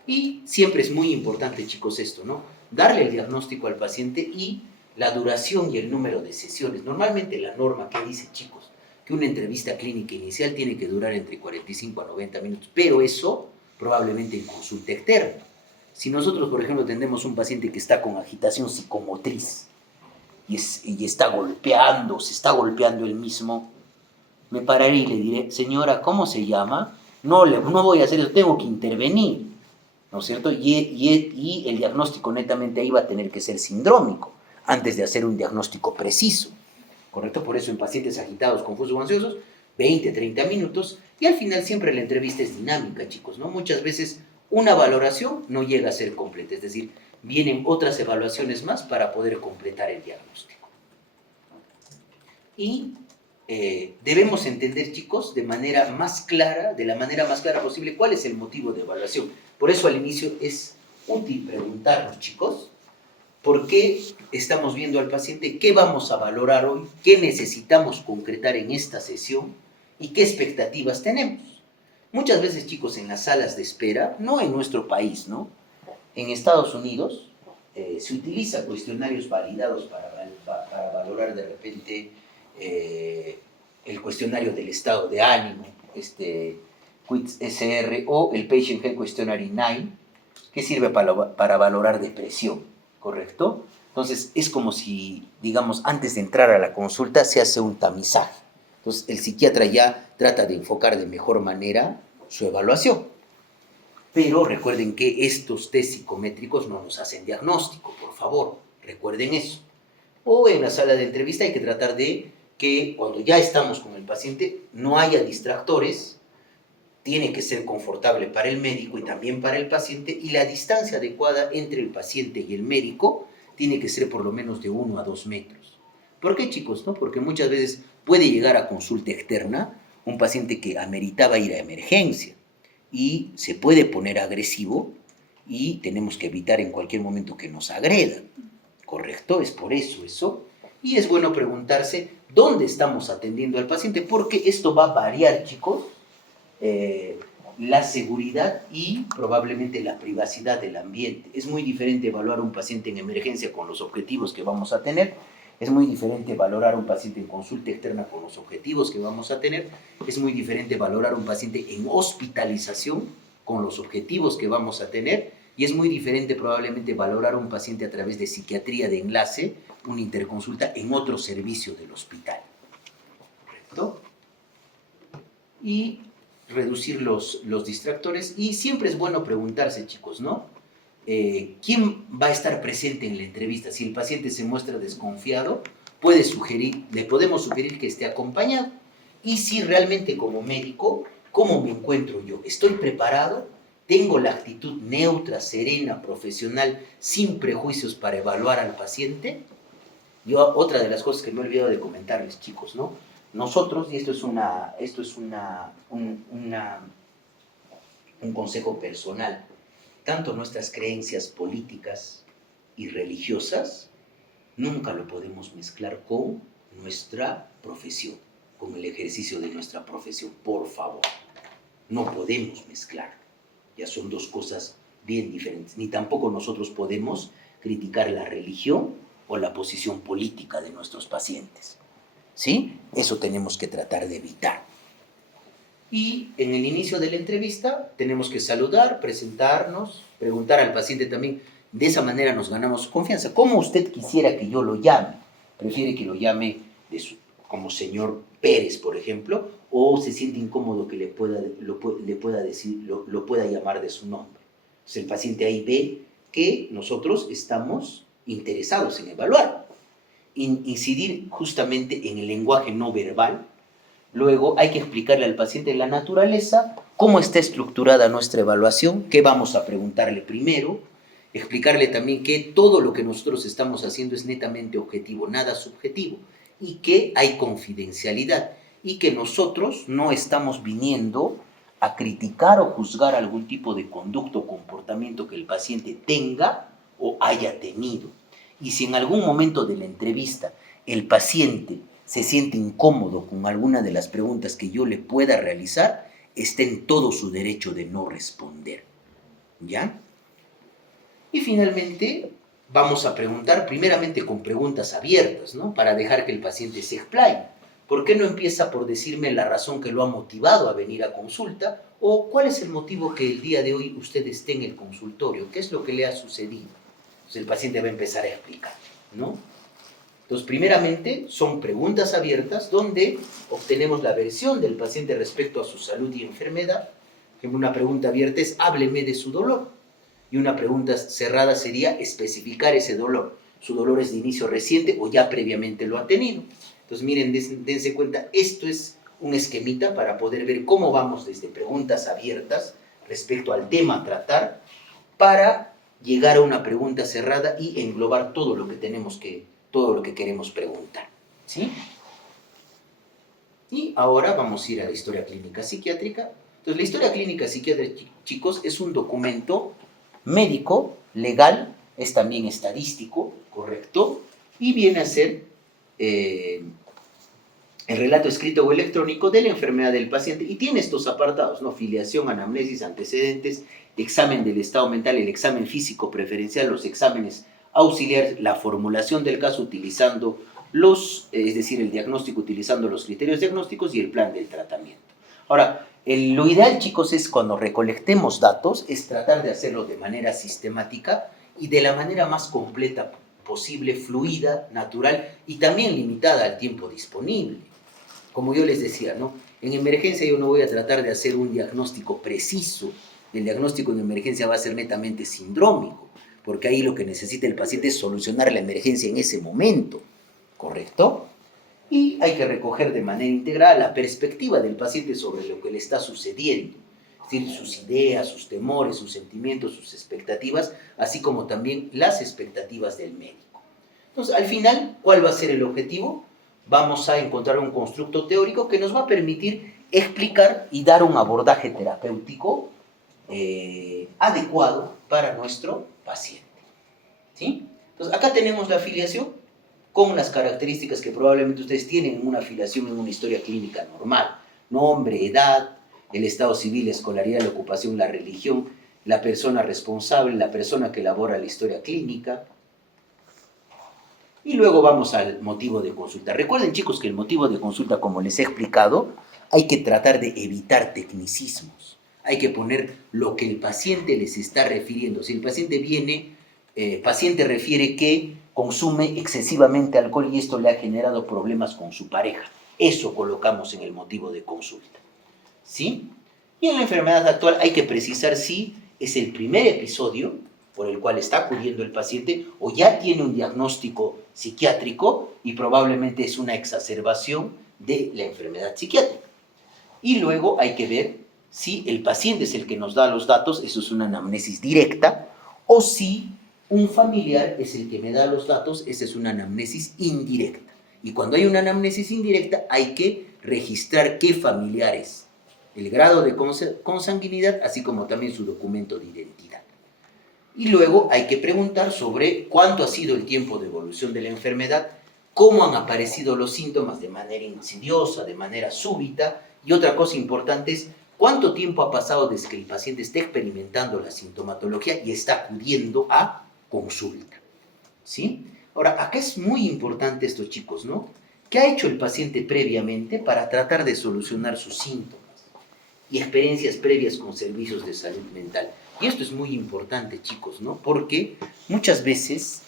Y siempre es muy importante, chicos, esto, ¿no?, darle el diagnóstico al paciente y la duración y el número de sesiones. Normalmente la norma que dice, chicos, que una entrevista clínica inicial tiene que durar entre 45 a 90 minutos, pero eso probablemente en consulta externa. Si nosotros, por ejemplo, tenemos un paciente que está con agitación psicomotriz y se está golpeando él mismo, me pararé y le diré: señora, ¿cómo se llama? No voy a hacer eso, tengo que intervenir, ¿no es cierto? Y el diagnóstico netamente ahí va a tener que ser sindrómico, antes de hacer un diagnóstico preciso, ¿correcto? Por eso en pacientes agitados, confusos o ansiosos, 20, 30 minutos, y al final siempre la entrevista es dinámica, chicos, ¿no? Muchas veces una valoración no llega a ser completa, es decir, vienen otras evaluaciones más para poder completar el diagnóstico. Y debemos entender, chicos, de la manera más clara posible, cuál es el motivo de evaluación. Por eso al inicio es útil preguntarnos, chicos, ¿por qué estamos viendo al paciente? ¿Qué vamos a valorar hoy? ¿Qué necesitamos concretar en esta sesión? ¿Y qué expectativas tenemos? Muchas veces, chicos, en las salas de espera, no en nuestro país, ¿no?, en Estados Unidos, se utiliza cuestionarios validados para valorar de repente el cuestionario del estado de ánimo, QIDS-SR, o el Patient Health Questionnaire 9, que sirve para valorar depresión, ¿correcto? Entonces, es como si, digamos, antes de entrar a la consulta se hace un tamizaje. Entonces, el psiquiatra ya trata de enfocar de mejor manera su evaluación. Pero recuerden que estos test psicométricos no nos hacen diagnóstico, por favor, recuerden eso. O en la sala de entrevista hay que tratar de que cuando ya estamos con el paciente no haya distractores, tiene que ser confortable para el médico y también para el paciente, y la distancia adecuada entre el paciente y el médico tiene que ser por lo menos de 1 a 2 metros. ¿Por qué, chicos? ¿No? Porque muchas veces puede llegar a consulta externa un paciente que ameritaba ir a emergencia y se puede poner agresivo, y tenemos que evitar en cualquier momento que nos agredan, ¿correcto? Es por eso. Y es bueno preguntarse dónde estamos atendiendo al paciente, porque esto va a variar, chicos, la seguridad y probablemente la privacidad del ambiente. Es muy diferente evaluar a un paciente en emergencia con los objetivos que vamos a tener. Es muy diferente valorar a un paciente en consulta externa con los objetivos que vamos a tener. Es muy diferente valorar a un paciente en hospitalización con los objetivos que vamos a tener. Y es muy diferente probablemente valorar a un paciente a través de psiquiatría de enlace, una interconsulta en otro servicio del hospital. ¿Correcto? Y reducir los distractores. Y siempre es bueno preguntarse, chicos, ¿no? ¿Quién va a estar presente en la entrevista? Si el paciente se muestra desconfiado, le podemos sugerir que esté acompañado. Y si realmente como médico, ¿cómo me encuentro yo? ¿Estoy preparado? ¿Tengo la actitud neutra, serena, profesional, sin prejuicios para evaluar al paciente? Otra de las cosas que me he olvidado de comentarles, chicos, ¿no? Nosotros, y esto es un consejo personal, tanto nuestras creencias políticas y religiosas, nunca lo podemos mezclar con nuestra profesión, con el ejercicio de nuestra profesión, por favor. No podemos mezclar. Ya son dos cosas bien diferentes. Ni tampoco nosotros podemos criticar la religión o la posición política de nuestros pacientes. ¿Sí? Eso tenemos que tratar de evitar. Y en el inicio de la entrevista tenemos que saludar, presentarnos, preguntar al paciente también. De esa manera nos ganamos su confianza. ¿Cómo usted quisiera que yo lo llame? ¿Prefiere que lo llame como señor Pérez, por ejemplo? ¿O se siente incómodo que lo pueda llamar de su nombre? Entonces el paciente ahí ve que nosotros estamos interesados en evaluar. Incidir justamente en el lenguaje no verbal. Luego hay que explicarle al paciente la naturaleza, cómo está estructurada nuestra evaluación, qué vamos a preguntarle primero, explicarle también que todo lo que nosotros estamos haciendo es netamente objetivo, nada subjetivo, y que hay confidencialidad, y que nosotros no estamos viniendo a criticar o juzgar algún tipo de conducto o comportamiento que el paciente tenga o haya tenido. Y si en algún momento de la entrevista el paciente se siente incómodo con alguna de las preguntas que yo le pueda realizar, está en todo su derecho de no responder. ¿Ya? Y finalmente vamos a preguntar primeramente con preguntas abiertas, ¿no? Para dejar que el paciente se explaye. ¿Por qué no empieza por decirme la razón que lo ha motivado a venir a consulta? ¿O cuál es el motivo que el día de hoy usted esté en el consultorio? ¿Qué es lo que le ha sucedido? Entonces el paciente va a empezar a explicar, ¿no? Entonces, primeramente, son preguntas abiertas donde obtenemos la versión del paciente respecto a su salud y enfermedad. Por ejemplo, una pregunta abierta es, hábleme de su dolor. Y una pregunta cerrada sería especificar ese dolor. ¿Su dolor es de inicio reciente o ya previamente lo ha tenido? Entonces, miren, dense cuenta, esto es un esquemita para poder ver cómo vamos desde preguntas abiertas respecto al tema a tratar para llegar a una pregunta cerrada y englobar todo lo que queremos preguntar, ¿sí? Y ahora vamos a ir a la historia clínica psiquiátrica. Entonces, la historia clínica psiquiátrica, chicos, es un documento médico, legal, es también estadístico, ¿correcto? Y viene a ser el relato escrito o electrónico de la enfermedad del paciente. Y tiene estos apartados, ¿no? Filiación, anamnesis, antecedentes, examen del estado mental, el examen físico preferencial, los exámenes auxiliares, la formulación del caso utilizando es decir, el diagnóstico utilizando los criterios diagnósticos y el plan del tratamiento. Ahora, lo ideal, chicos, es cuando recolectemos datos, es tratar de hacerlo de manera sistemática y de la manera más completa posible, fluida, natural y también limitada al tiempo disponible. Como yo les decía, ¿no? En emergencia yo no voy a tratar de hacer un diagnóstico preciso. El diagnóstico en emergencia va a ser netamente sindrómico, porque ahí lo que necesita el paciente es solucionar la emergencia en ese momento, ¿correcto? Y hay que recoger de manera integral la perspectiva del paciente sobre lo que le está sucediendo, es decir, sus ideas, sus temores, sus sentimientos, sus expectativas, así como también las expectativas del médico. Entonces, al final, ¿cuál va a ser el objetivo? Vamos a encontrar un constructo teórico que nos va a permitir explicar y dar un abordaje terapéutico adecuado para nuestro paciente. ¿Sí? Entonces, acá tenemos la afiliación con las características que probablemente ustedes tienen en una afiliación en una historia clínica normal. Nombre, edad, el estado civil, escolaridad, la ocupación, la religión, la persona responsable, la persona que elabora la historia clínica. Y luego vamos al motivo de consulta. Recuerden, chicos, que el motivo de consulta, como les he explicado, hay que tratar de evitar tecnicismos. Hay que poner lo que el paciente les está refiriendo. Si el paciente viene, paciente refiere que consume excesivamente alcohol y esto le ha generado problemas con su pareja. Eso colocamos en el motivo de consulta. ¿Sí? Y en la enfermedad actual hay que precisar si es el primer episodio por el cual está acudiendo el paciente o ya tiene un diagnóstico psiquiátrico y probablemente es una exacerbación de la enfermedad psiquiátrica. Y luego hay que ver si el paciente es el que nos da los datos, eso es una anamnesis directa, o si un familiar es el que me da los datos, esa es una anamnesis indirecta. Y cuando hay una anamnesis indirecta hay que registrar qué familiares, el grado de consanguinidad, así como también su documento de identidad. Y luego hay que preguntar sobre cuánto ha sido el tiempo de evolución de la enfermedad, cómo han aparecido los síntomas de manera insidiosa, de manera súbita, y otra cosa importante es cuánto tiempo ha pasado desde que el paciente está experimentando la sintomatología y está acudiendo a consulta. ¿Sí? Ahora, acá es muy importante esto, chicos, ¿no? ¿Qué ha hecho el paciente previamente para tratar de solucionar sus síntomas y experiencias previas con servicios de salud mental? Y esto es muy importante, chicos, ¿no? Porque muchas veces,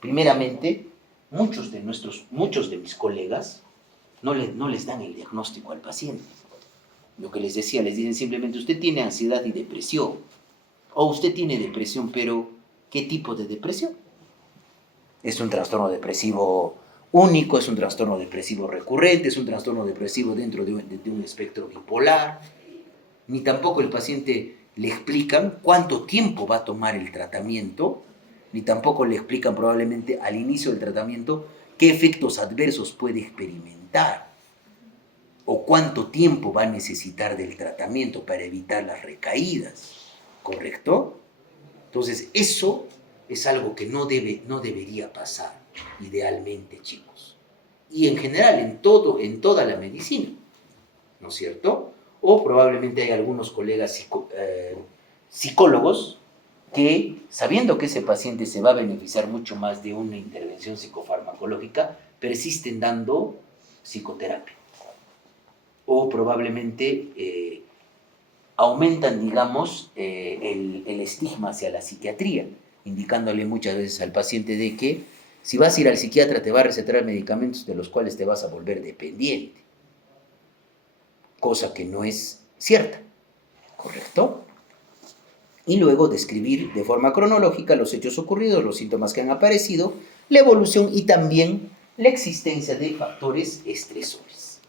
primeramente, muchos de mis colegas no les dan el diagnóstico al paciente. Lo que les decía, les dicen simplemente, usted tiene ansiedad y depresión, o usted tiene depresión, pero ¿qué tipo de depresión? ¿Es un trastorno depresivo único? ¿Es un trastorno depresivo recurrente? ¿Es un trastorno depresivo dentro de un espectro bipolar? Ni tampoco el paciente le explican cuánto tiempo va a tomar el tratamiento, ni tampoco le explican probablemente al inicio del tratamiento qué efectos adversos puede experimentar o cuánto tiempo va a necesitar del tratamiento para evitar las recaídas, ¿correcto? Entonces, eso es algo que no debería pasar, idealmente, chicos. Y en general, en toda la medicina, ¿no es cierto? O probablemente hay algunos colegas psicólogos que, sabiendo que ese paciente se va a beneficiar mucho más de una intervención psicofarmacológica, persisten dando psicoterapia. O probablemente aumentan, digamos, el estigma hacia la psiquiatría, indicándole muchas veces al paciente de que si vas a ir al psiquiatra te va a recetar medicamentos de los cuales te vas a volver dependiente, cosa que no es cierta, ¿correcto? Y luego describir de forma cronológica los hechos ocurridos, los síntomas que han aparecido, la evolución y también la existencia de factores estresores.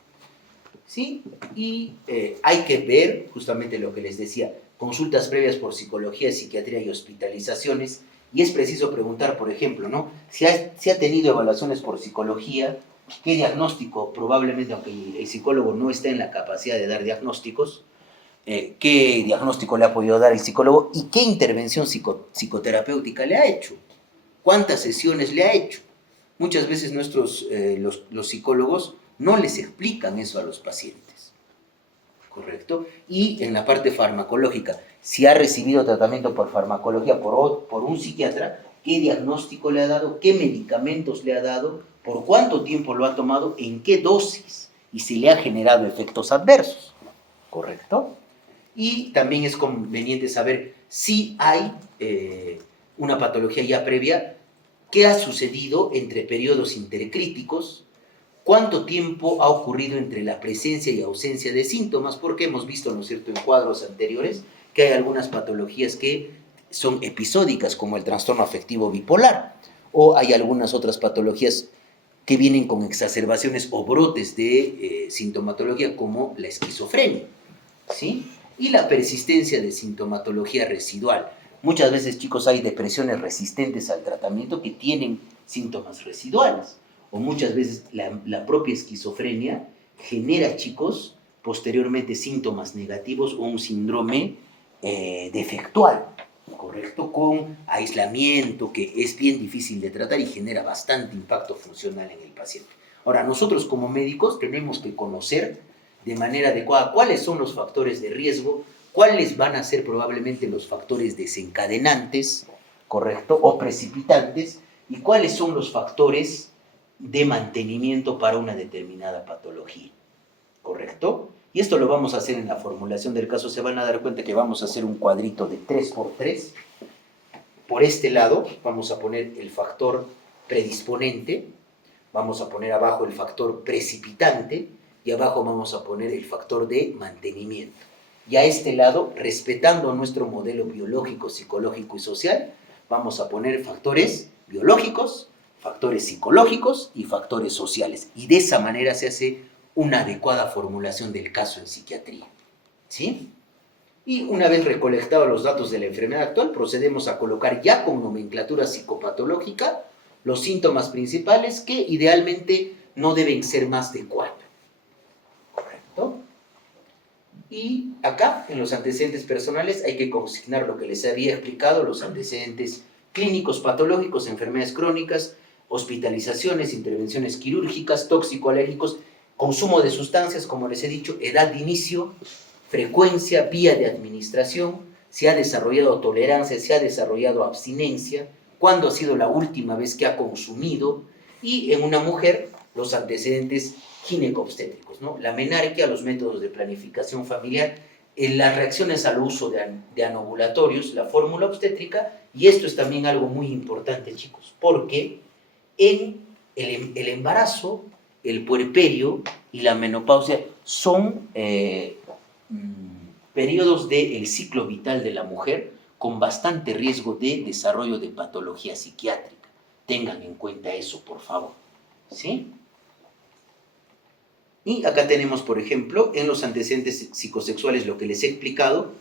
¿Sí? Y hay que ver, justamente lo que les decía, consultas previas por psicología, psiquiatría y hospitalizaciones, y es preciso preguntar, por ejemplo, ¿no? Si ha tenido evaluaciones por psicología, ¿qué diagnóstico? Probablemente, aunque el psicólogo no está en la capacidad de dar diagnósticos, ¿qué diagnóstico le ha podido dar el psicólogo y qué intervención psicoterapéutica le ha hecho? ¿Cuántas sesiones le ha hecho? Muchas veces los psicólogos no les explican eso a los pacientes, ¿correcto? Y en la parte farmacológica, si ha recibido tratamiento por farmacología por un psiquiatra, ¿qué diagnóstico le ha dado? ¿Qué medicamentos le ha dado? ¿Por cuánto tiempo lo ha tomado? ¿En qué dosis? Y si le ha generado efectos adversos, ¿correcto? Y también es conveniente saber si hay una patología ya previa, qué ha sucedido entre periodos intercríticos, cuánto tiempo ha ocurrido entre la presencia y ausencia de síntomas, porque hemos visto, ¿no es cierto?, en cuadros anteriores, que hay algunas patologías que son episódicas, como el trastorno afectivo bipolar, o hay algunas otras patologías que vienen con exacerbaciones o brotes de sintomatología, como la esquizofrenia, ¿sí? Y la persistencia de sintomatología residual. Muchas veces, chicos, hay depresiones resistentes al tratamiento que tienen síntomas residuales. O muchas veces la propia esquizofrenia genera, chicos, posteriormente síntomas negativos o un síndrome defectual, ¿correcto? Con aislamiento, que es bien difícil de tratar y genera bastante impacto funcional en el paciente. Ahora, nosotros como médicos tenemos que conocer de manera adecuada cuáles son los factores de riesgo, cuáles van a ser probablemente los factores desencadenantes, ¿correcto? O precipitantes, y cuáles son los factores de mantenimiento para una determinada patología, ¿correcto? Y esto lo vamos a hacer en la formulación del caso. Se van a dar cuenta que vamos a hacer un cuadrito de 3×3. Por este lado vamos a poner el factor predisponente, vamos a poner abajo el factor precipitante y abajo vamos a poner el factor de mantenimiento. Y a este lado, respetando nuestro modelo biológico, psicológico y social, vamos a poner factores biológicos, factores psicológicos y factores sociales. Y de esa manera se hace una adecuada formulación del caso en psiquiatría, ¿sí? Y una vez recolectados los datos de la enfermedad actual, procedemos a colocar ya con nomenclatura psicopatológica los síntomas principales, que idealmente no deben ser más de 4, ¿correcto? Y acá, en los antecedentes personales, hay que consignar lo que les había explicado, los antecedentes clínicos, patológicos, enfermedades crónicas, hospitalizaciones, intervenciones quirúrgicas, tóxico-alérgicos, consumo de sustancias, como les he dicho, edad de inicio, frecuencia, vía de administración, si ha desarrollado tolerancia, si ha desarrollado abstinencia, cuándo ha sido la última vez que ha consumido, y en una mujer, los antecedentes gineco-obstétricos, ¿no? La menarquia, los métodos de planificación familiar, las reacciones al uso de anovulatorios, la fórmula obstétrica, y esto es también algo muy importante, chicos, porque en el embarazo, el puerperio y la menopausia son periodos del ciclo vital de la mujer con bastante riesgo de desarrollo de patología psiquiátrica. Tengan en cuenta eso, por favor, ¿sí? Y acá tenemos, por ejemplo, en los antecedentes psicosexuales lo que les he explicado: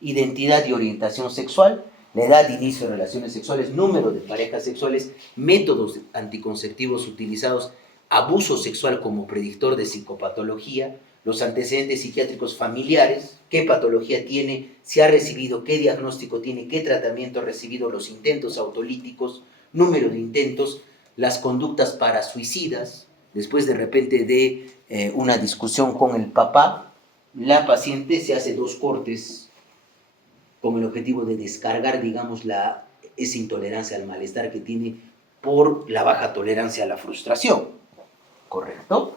identidad y orientación sexual, la edad de inicio de relaciones sexuales, número de parejas sexuales, métodos anticonceptivos utilizados, abuso sexual como predictor de psicopatología, los antecedentes psiquiátricos familiares, qué patología tiene, si ha recibido, qué diagnóstico tiene, qué tratamiento ha recibido, los intentos autolíticos, número de intentos, las conductas parasuicidas. Después de repente de una discusión con el papá, la paciente se hace 2 cortes con el objetivo de descargar, digamos, esa intolerancia al malestar que tiene por la baja tolerancia a la frustración, ¿correcto?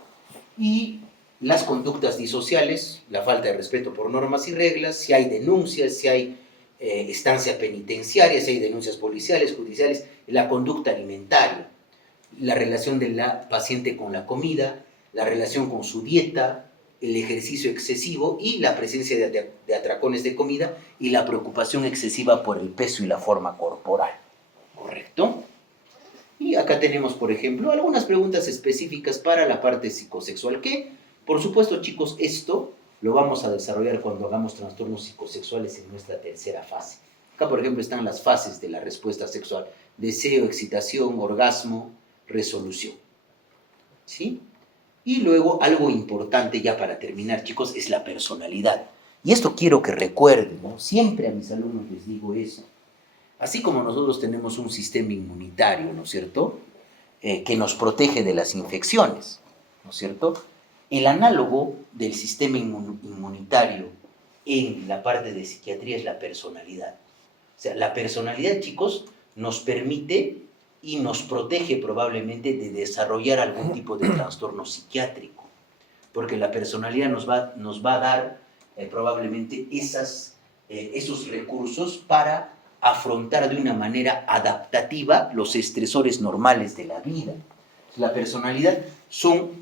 Y las conductas disociales, la falta de respeto por normas y reglas, si hay denuncias, si hay estancia penitenciaria, si hay denuncias policiales, judiciales, la conducta alimentaria, la relación de la paciente con la comida, la relación con su dieta, el ejercicio excesivo y la presencia de atracones de comida y la preocupación excesiva por el peso y la forma corporal, ¿correcto? Y acá tenemos, por ejemplo, algunas preguntas específicas para la parte psicosexual, que, por supuesto, chicos, esto lo vamos a desarrollar cuando hagamos trastornos psicosexuales en nuestra tercera fase. Acá, por ejemplo, están las fases de la respuesta sexual: deseo, excitación, orgasmo, resolución, ¿sí? Y luego, algo importante ya para terminar, chicos, es la personalidad. Y esto quiero que recuerden, ¿no? Siempre a mis alumnos les digo eso. Así como nosotros tenemos un sistema inmunitario, ¿no es cierto?, que nos protege de las infecciones, ¿no es cierto?, el análogo del sistema inmunitario en la parte de psiquiatría es la personalidad. O sea, la personalidad, chicos, nos permite y nos protege probablemente de desarrollar algún tipo de trastorno psiquiátrico, porque la personalidad nos va a dar probablemente esos recursos para afrontar de una manera adaptativa los estresores normales de la vida. La personalidad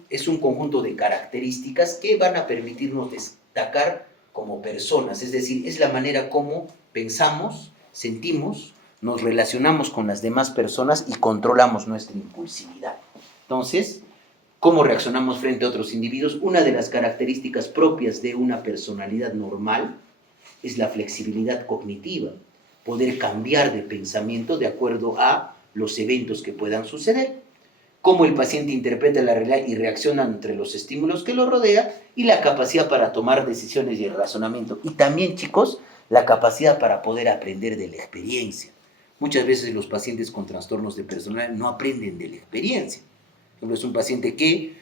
es un conjunto de características que van a permitirnos destacar como personas, es decir, es la manera como pensamos, sentimos, nos relacionamos con las demás personas y controlamos nuestra impulsividad. Entonces, ¿cómo reaccionamos frente a otros individuos? Una de las características propias de una personalidad normal es la flexibilidad cognitiva, poder cambiar de pensamiento de acuerdo a los eventos que puedan suceder, cómo el paciente interpreta la realidad y reacciona entre los estímulos que lo rodea, y la capacidad para tomar decisiones y el razonamiento. Y también, chicos, la capacidad para poder aprender de la experiencia. Muchas veces los pacientes con trastornos de personalidad no aprenden de la experiencia. Por ejemplo, es un paciente que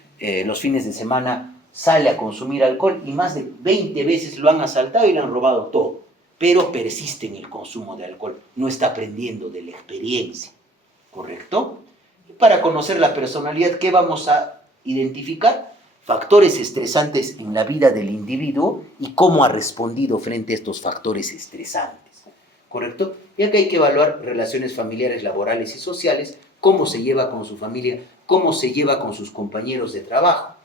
los fines de semana sale a consumir alcohol y más de 20 veces lo han asaltado y le han robado todo, pero persiste en el consumo de alcohol, no está aprendiendo de la experiencia, ¿correcto? Y para conocer la personalidad, ¿qué vamos a identificar? Factores estresantes en la vida del individuo y cómo ha respondido frente a estos factores estresantes, ¿correcto? Y acá hay que evaluar relaciones familiares, laborales y sociales, cómo se lleva con su familia, cómo se lleva con sus compañeros de trabajo,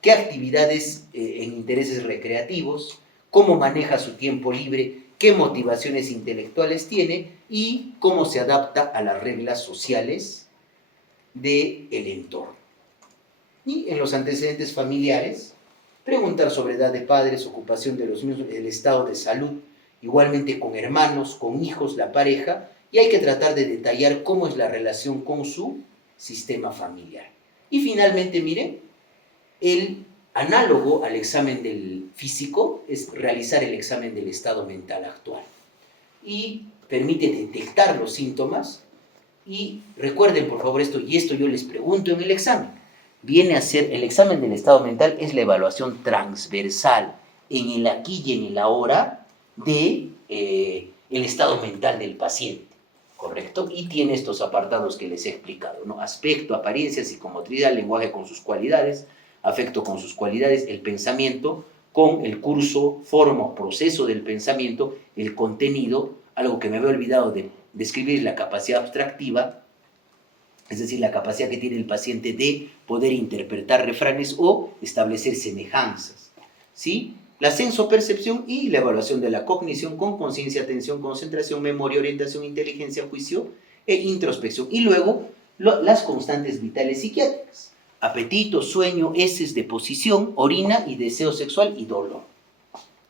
qué actividades en intereses recreativos, cómo maneja su tiempo libre, qué motivaciones intelectuales tiene y cómo se adapta a las reglas sociales del entorno. Y en los antecedentes familiares, preguntar sobre edad de padres, ocupación de los mismos, el estado de salud, igualmente con hermanos, con hijos, la pareja, y hay que tratar de detallar cómo es la relación con su sistema familiar. Y finalmente, miren, el análogo al examen del físico es realizar el examen del estado mental actual. Y permite detectar los síntomas. Y recuerden, por favor, esto, y esto yo les pregunto en el examen. Viene a ser, el examen del estado mental es la evaluación transversal en el aquí y en el ahora de el estado mental del paciente, ¿correcto? Y tiene estos apartados que les he explicado, ¿no? Aspecto, apariencia, psicomotricidad, lenguaje con sus cualidades, afecto con sus cualidades, el pensamiento con el curso, forma o proceso del pensamiento, el contenido, algo que me había olvidado de describir, la capacidad abstractiva, es decir, la capacidad que tiene el paciente de poder interpretar refranes o establecer semejanzas, ¿sí? La sensopercepción y la evaluación de la cognición con conciencia, atención, concentración, memoria, orientación, inteligencia, juicio e introspección. Y luego las constantes vitales psiquiátricas: apetito, sueño, heces de posición, orina y deseo sexual y dolor.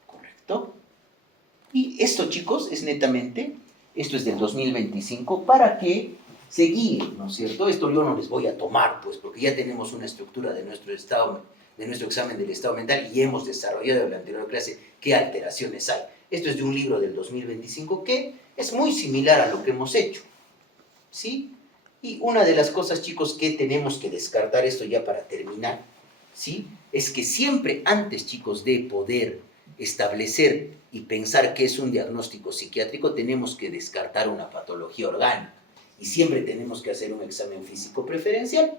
¿Correcto? Y esto, chicos, es netamente, esto es del 2025, para que se guíen, ¿no es cierto? Esto yo no les voy a tomar, pues, porque ya tenemos una estructura de nuestro estado, de nuestro examen del estado mental y hemos desarrollado en la anterior clase qué alteraciones hay. Esto es de un libro del 2025 que es muy similar a lo que hemos hecho, ¿sí? Y una de las cosas, chicos, que tenemos que descartar, esto ya para terminar, ¿sí? Es que siempre antes, chicos, de poder establecer y pensar qué es un diagnóstico psiquiátrico, tenemos que descartar una patología orgánica y siempre tenemos que hacer un examen físico preferencial.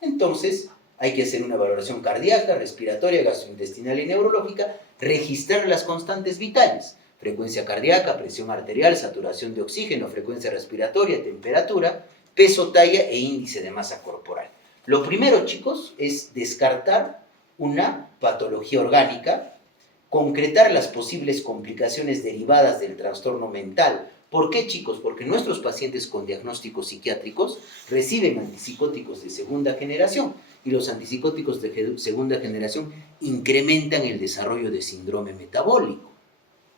Entonces, hay que hacer una valoración cardíaca, respiratoria, gastrointestinal y neurológica, registrar las constantes vitales: frecuencia cardíaca, presión arterial, saturación de oxígeno, frecuencia respiratoria, temperatura, peso, talla e índice de masa corporal. Lo primero, chicos, es descartar una patología orgánica, concretar las posibles complicaciones derivadas del trastorno mental. ¿Por qué, chicos? Porque nuestros pacientes con diagnósticos psiquiátricos reciben antipsicóticos de segunda generación y los antipsicóticos de segunda generación incrementan el desarrollo de síndrome metabólico,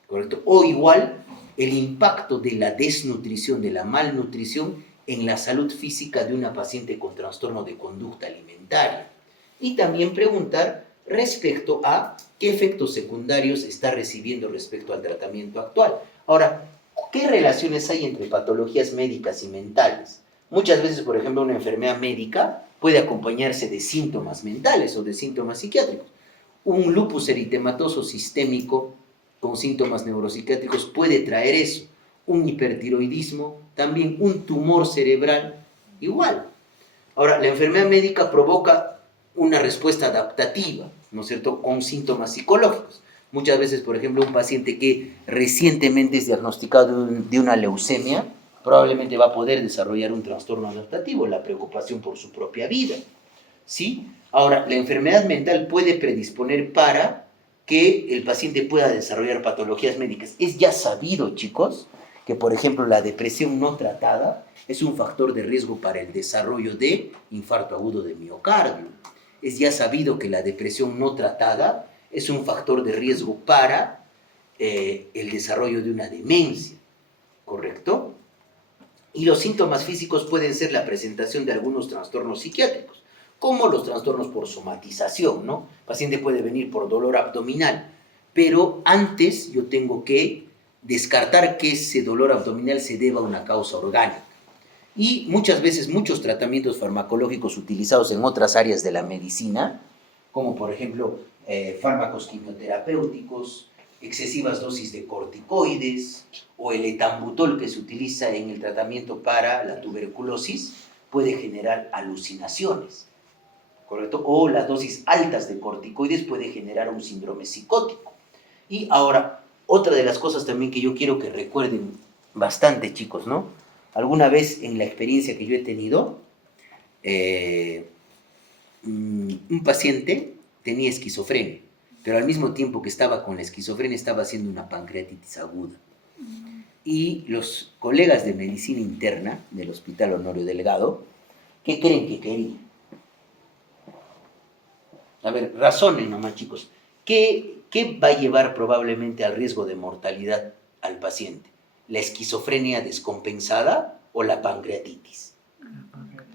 ¿correcto? O igual, el impacto de la desnutrición, de la malnutrición en la salud física de una paciente con trastorno de conducta alimentaria. Y también preguntar respecto a qué efectos secundarios está recibiendo respecto al tratamiento actual. Ahora, ¿qué relaciones hay entre patologías médicas y mentales? Muchas veces, por ejemplo, una enfermedad médica puede acompañarse de síntomas mentales o de síntomas psiquiátricos. Un lupus eritematoso sistémico con síntomas neuropsiquiátricos puede traer eso. Un hipertiroidismo, también un tumor cerebral, igual. Ahora, la enfermedad médica provoca una respuesta adaptativa, ¿no es cierto?, con síntomas psicológicos. Muchas veces, por ejemplo, un paciente que recientemente es diagnosticado de una leucemia, probablemente va a poder desarrollar un trastorno adaptativo, la preocupación por su propia vida, ¿sí? Ahora, la enfermedad mental puede predisponer para que el paciente pueda desarrollar patologías médicas. Es ya sabido, chicos, que, por ejemplo, la depresión no tratada es un factor de riesgo para el desarrollo de infarto agudo de miocardio. Es ya sabido que la depresión no tratada es un factor de riesgo para el desarrollo de una demencia, ¿correcto? Y los síntomas físicos pueden ser la presentación de algunos trastornos psiquiátricos, como los trastornos por somatización, ¿no? El paciente puede venir por dolor abdominal, pero antes yo tengo que descartar que ese dolor abdominal se deba a una causa orgánica. Y muchas veces muchos tratamientos farmacológicos utilizados en otras áreas de la medicina, como por ejemplo fármacos quimioterapéuticos, excesivas dosis de corticoides o el etambutol que se utiliza en el tratamiento para la tuberculosis, puede generar alucinaciones, ¿correcto? O las dosis altas de corticoides puede generar un síndrome psicótico. Y ahora, otra de las cosas también que yo quiero que recuerden bastante, chicos, ¿no? Alguna vez en la experiencia que yo he tenido, un paciente tenía esquizofrenia, pero al mismo tiempo que estaba con la esquizofrenia estaba haciendo una pancreatitis aguda. Y los colegas de medicina interna del Hospital Honorio Delgado, ¿qué creen que querían? A ver, razonen nomás, chicos. ¿Qué va a llevar probablemente al riesgo de mortalidad al paciente? ¿La esquizofrenia descompensada o la pancreatitis?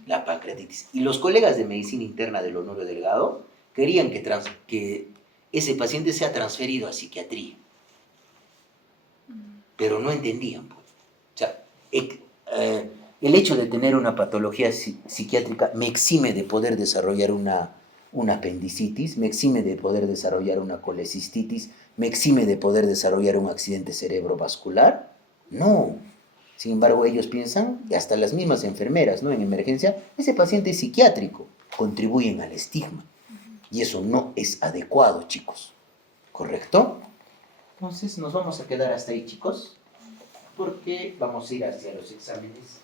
La pancreatitis. Y los colegas de medicina interna del Honorio Delgado querían que ese paciente sea transferido a psiquiatría. Pero no entendían, pues. O sea, el hecho de tener una patología psiquiátrica me exime de poder desarrollar una apendicitis, me exime de poder desarrollar una colecistitis, me exime de poder desarrollar un accidente cerebrovascular. No. Sin embargo, ellos piensan, y hasta las mismas enfermeras, ¿no? En emergencia, ese paciente es psiquiátrico, contribuyen al estigma. Y eso no es adecuado, chicos. ¿Correcto? Entonces, nos vamos a quedar hasta ahí, chicos, porque vamos a ir hacia los exámenes.